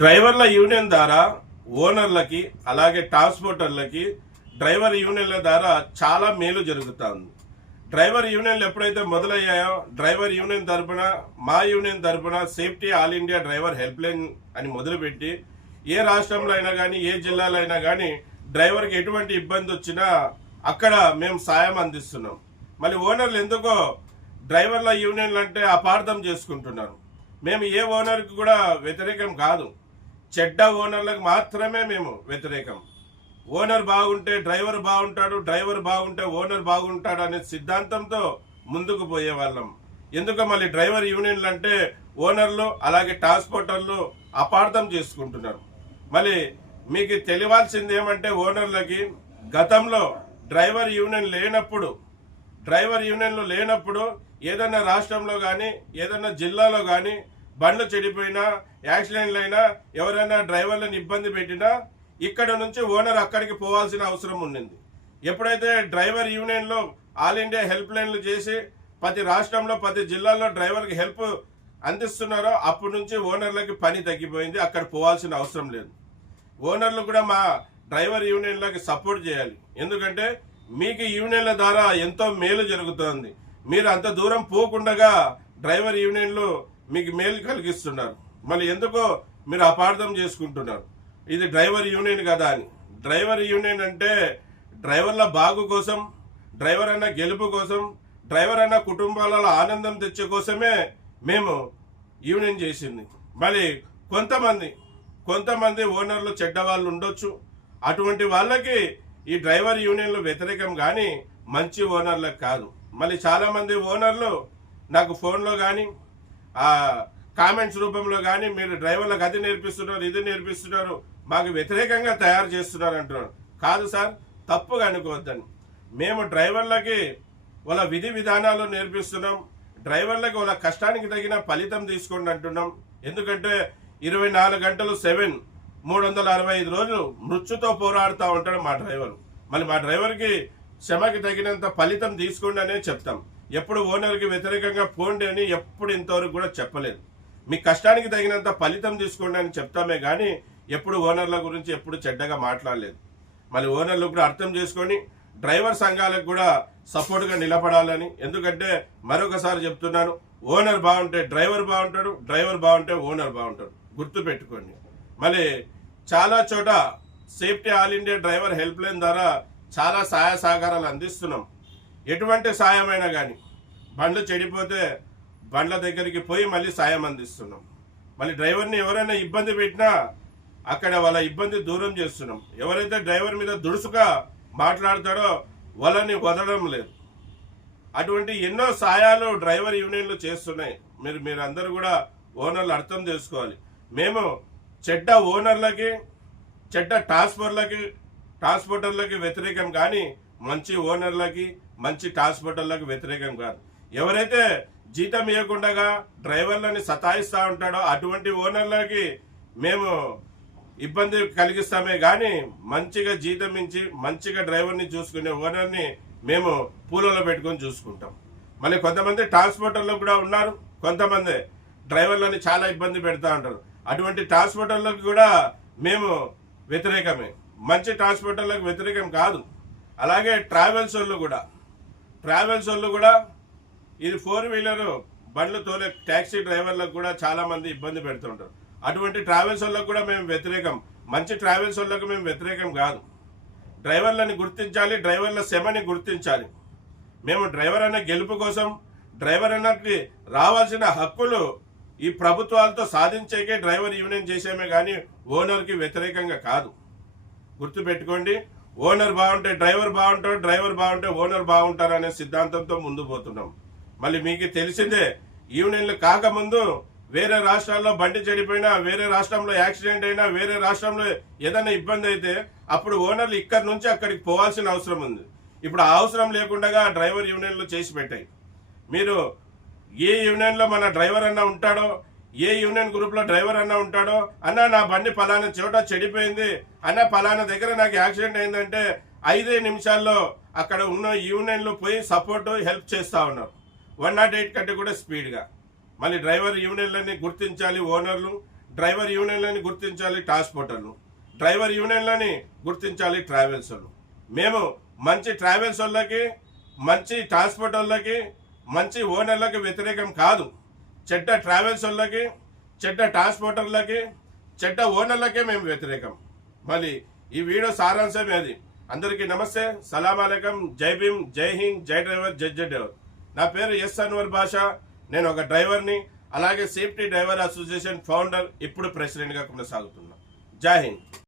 డ్రైవర్ల యూనియన్ ద్వారా ఓనర్లకి అలాగే ట్రాన్స్పోర్టర్లకి డ్రైవర్ యూనియన్ల ద్వారా చాలా మేలు జరుగుతుంది. డ్రైవర్ యూనియన్లు ఎప్పుడైతే మొదలయ్యాయో డ్రైవర్ యూనియన్ తరపున మా యూనియన్ తరపున safety all India driver help line అని మొదలుపెట్టి ఏ రాష్ట్రంలో అయినా కానీ ఏ జిల్లాలో అయినా కానీ డ్రైవర్కి ఎటువంటి ఇబ్బంది వచ్చినా అక్కడ మేము సాయం అందిస్తున్నాం. మళ్ళీ ఓనర్లు ఎందుకో డ్రైవర్ల యూనియన్లు అంటే అపార్థం చేసుకుంటున్నారు. మేము ఏ ఓనర్కి కూడా వ్యతిరేకం కాదు, చెడ్డ ఓనర్లకు మాత్రమే మేము వ్యతిరేకం. ఓనర్ బాగుంటే డ్రైవర్ బాగుంటాడు, డ్రైవర్ బాగుంటే ఓనర్ బాగుంటాడు అనే సిద్ధాంతంతో ముందుకు పోయే వాళ్ళం. ఎందుకు మళ్ళీ డ్రైవర్ యూనియన్లు అంటే ఓనర్లు అలాగే ట్రాన్స్పోర్టర్లు అపార్థం చేసుకుంటున్నారు. మళ్ళీ మీకు తెలియాల్సింది ఏమంటే ఓనర్లకి గతంలో డ్రైవర్ యూనియన్లు లేనప్పుడు ఏదైనా రాష్ట్రంలో కానీ ఏదైనా జిల్లాలో కానీ బండ్లు చెడిపోయినా యాక్సిడెంట్లు అయినా ఎవరైనా డ్రైవర్లను ఇబ్బంది పెట్టినా ఇక్కడ నుంచి ఓనర్ అక్కడికి పోవాల్సిన అవసరం ఉండింది. ఎప్పుడైతే డ్రైవర్ యూనియన్లో ఆల్ ఇండియా హెల్ప్ లైన్లు చేసి ప్రతి రాష్ట్రంలో ప్రతి జిల్లాలో డ్రైవర్కి హెల్ప్ అందిస్తున్నారో అప్పటి నుంచి ఓనర్లకి పని తగ్గిపోయింది, అక్కడ పోవాల్సిన అవసరం లేదు. ఓనర్లు కూడా మా డ్రైవర్ యూనియన్లకి సపోర్ట్ చేయాలి. ఎందుకంటే మీకు యూనియన్ల ద్వారా ఎంతో మేలు జరుగుతోంది. మీరు అంత దూరం పోకుండా డ్రైవర్ యూనియన్లు మీకు మేలు కలిగిస్తున్నారు. మళ్ళీ ఎందుకో మీరు అపార్థం చేసుకుంటున్నారు, ఇది డ్రైవర్ యూనియన్ కదా అని. డ్రైవర్ యూనియన్ అంటే డ్రైవర్ల బాగు కోసం, డ్రైవర్ అన్న గెలుపు కోసం, డ్రైవర్ అన్న కుటుంబాలలో ఆనందం తెచ్చే కోసమే మేము యూనియన్ చేసింది. మళ్ళీ కొంతమంది ఓనర్లు చెడ్డవాళ్ళు ఉండొచ్చు. అటువంటి వాళ్ళకి ఈ డ్రైవర్ యూనియన్లు వ్యతిరేకం కానీ మంచి ఓనర్లకు కాదు. మళ్ళీ చాలా మంది ఓనర్లు నాకు ఫోన్లో కానీ కామెంట్స్ రూపంలో కానీ మీరు డ్రైవర్లకు అది నేర్పిస్తున్నారు ఇది నేర్పిస్తున్నారు మాకు వ్యతిరేకంగా తయారు చేస్తున్నారు అంటున్నారు. కాదు సార్, తప్పుగా అనుకోవద్దని. మేము డ్రైవర్లకి వాళ్ళ విధి విధానాలు నేర్పిస్తున్నాం, డ్రైవర్లకి వాళ్ళ కష్టానికి తగిన ఫలితం తీసుకోండి అంటున్నాం. ఎందుకంటే 24 గంటలు 365 రోజులు మృత్యుతో పోరాడుతూ ఉంటాడు మా డ్రైవర్. మళ్ళీ మా డ్రైవర్కి శ్రమకి తగినంత ఫలితం తీసుకోండి అనే చెప్తాం. ఎప్పుడు ఓనర్కి వ్యతిరేకంగా పోండి అని ఎప్పుడు ఇంతవరకు కూడా చెప్పలేదు. మీ కష్టానికి తగినంత ఫలితం తీసుకోండి అని చెప్తామే కానీ ఎప్పుడు ఓనర్ల గురించి ఎప్పుడు చెడ్డగా మాట్లాడలేదు. మళ్ళీ ఓనర్లు కూడా అర్థం చేసుకొని డ్రైవర్ సంఘాలకు కూడా సపోర్ట్గా నిలబడాలని. ఎందుకంటే మరొకసారి చెప్తున్నాను, ఓనర్ బాగుంటే డ్రైవర్ బాగుంటాడు, డ్రైవర్ బాగుంటే ఓనర్ బాగుంటాడు, గుర్తు పెట్టుకోండి. మళ్ళీ చాలా చోట safety all India driver help line ద్వారా చాలా సహాయ సహకారాలు అందిస్తున్నాం. ఎటువంటి సాయమైనా కానీ బండ్లు చెడిపోతే బండ్ల దగ్గరికి పోయి మళ్ళీ సాయం అందిస్తున్నాం. మళ్ళీ డ్రైవర్ని ఎవరైనా ఇబ్బంది పెట్టినా అక్కడ వాళ్ళ ఇబ్బంది దూరం చేస్తున్నాం. ఎవరైతే డ్రైవర్ మీద దుడుసుగా మాట్లాడతాడో వాళ్ళని వదలడం లేదు. అటువంటి ఎన్నో సాయాలు డ్రైవర్ యూనియన్లు చేస్తున్నాయి. మీరందరూ కూడా ఓనర్లు అర్థం చేసుకోవాలి. మేము చెడ్డ ఓనర్లకి చెడ్డ ట్రాన్స్పోర్టర్లకి వ్యతిరేకం కానీ మంచి ఓనర్లకి మంచి ట్రాన్స్పోర్టర్లకు వ్యతిరేకం కాదు. ఎవరైతే జీతం ఇవ్వకుండా డ్రైవర్లని సతాయిస్తూ ఉంటాడో అటువంటి ఓనర్లకి మేము ఇబ్బంది కలిగిస్తామే కానీ మంచిగా జీతం ఇచ్చి మంచిగా డ్రైవర్ని చూసుకునే ఓనర్ని మేము పూలలో పెట్టుకొని చూసుకుంటాం. మళ్ళీ కొంతమంది ట్రాన్స్పోర్టర్లు కూడా ఉన్నారు, కొంతమంది డ్రైవర్లని చాలా ఇబ్బంది పెడతా ఉంటారు. అటువంటి ట్రాన్స్పోర్టర్లకు కూడా మేము వ్యతిరేకమే, మంచి ట్రాన్స్పోర్టర్లకు వ్యతిరేకం కాదు. అలాగే ట్రావెల్స్ వాళ్ళు కూడా ఇది 4 వీలర్ బండ్లు తోలే ట్యాక్సీ డ్రైవర్లకు కూడా చాలా మంది ఇబ్బంది పెడుతుంటారు. అటువంటి ట్రావెల్స్ వాళ్ళకు కూడా మేము వ్యతిరేకం, మంచి ట్రావెల్స్ వాళ్ళకు మేము వ్యతిరేకం కాదు. డ్రైవర్లని గుర్తించాలి, డ్రైవర్ల శ్రమని గుర్తించాలి. మేము డ్రైవర్ అన్న గెలుపు కోసం, డ్రైవర్ అన్నకి రావాల్సిన హక్కులు ఈ ప్రభుత్వాలతో సాధించేకే డ్రైవర్ యూనియన్ చేసేమే కానీ ఓనర్కి వ్యతిరేకంగా కాదు. గుర్తుపెట్టుకోండి, ఓనర్ బాగుంటే డ్రైవర్ బాగుంటాడు, డ్రైవర్ బాగుంటే ఓనర్ బాగుంటారు అనే సిద్ధాంతంతో ముందు పోతున్నాం. మళ్ళీ మీకు తెలిసిందే, యూనియన్లు కాకముందు వేరే రాష్ట్రాల్లో బండి చెడిపోయినా, వేరే రాష్ట్రంలో యాక్సిడెంట్ అయినా, వేరే రాష్ట్రంలో ఏదైనా ఇబ్బంది అయితే అప్పుడు ఓనర్లు ఇక్కడి నుంచి అక్కడికి పోవాల్సిన అవసరం ఉంది. ఇప్పుడు ఆ అవసరం లేకుండా డ్రైవర్ యూనియన్లు చేసి పెట్టాయి. మీరు ఏ యూనియన్లో మన డ్రైవర్ అన్న ఉంటాడో, ఏ యూనియన్ గ్రూప్లో డ్రైవర్ అన్న ఉంటాడో, అన్న నా బండి పలానా చోట చెడిపోయింది, అన్న పలానా దగ్గర నాకు యాక్సిడెంట్ అయిందంటే 5 నిమిషాల్లో అక్కడ ఉన్న యూనియన్లు పోయి సపోర్ట్ హెల్ప్ చేస్తూ ఉన్నారు, 108 కంటే కూడా స్పీడ్గా. మళ్ళీ డ్రైవర్ యూనియన్లన్నీ గుర్తించాలి ఓనర్లు. డ్రైవర్ యూనియన్లని గుర్తించాలి ట్రాన్స్పోర్టర్లు, డ్రైవర్ యూనియన్లని గుర్తించాలి ట్రావెల్స్ వాళ్ళు. మేము మంచి ట్రావెల్స్ వాళ్ళకి, మంచి ట్రాన్స్పోర్ట్ వాళ్ళకి, మంచి ఓనర్లకి వ్యతిరేకం కాదు. చెడ్డ ట్రావెల్స్ వాళ్ళకి, చెడ్డ ట్రాన్స్పోర్టర్లకి, చెడ్డ ఓనర్లకే మేము వ్యతిరేకం. మళ్ళీ ఈ వీడియో సారాంశం ఏది? అందరికీ నమస్తే, సలాం అలైకం, జై భీమ్, జై హింద్, జై డ్రైవర్, జై జై డ్రైవర్. నా పేరు ఎస్ అన్వర్ బాషా. నేను ఒక డ్రైవర్ని, అలాగే సేఫ్టీ డ్రైవర్ అసోసియేషన్ ఫౌండర్, ఇప్పుడు ప్రెసిడెంట్గా కొనసాగుతున్నా. జై హింద్.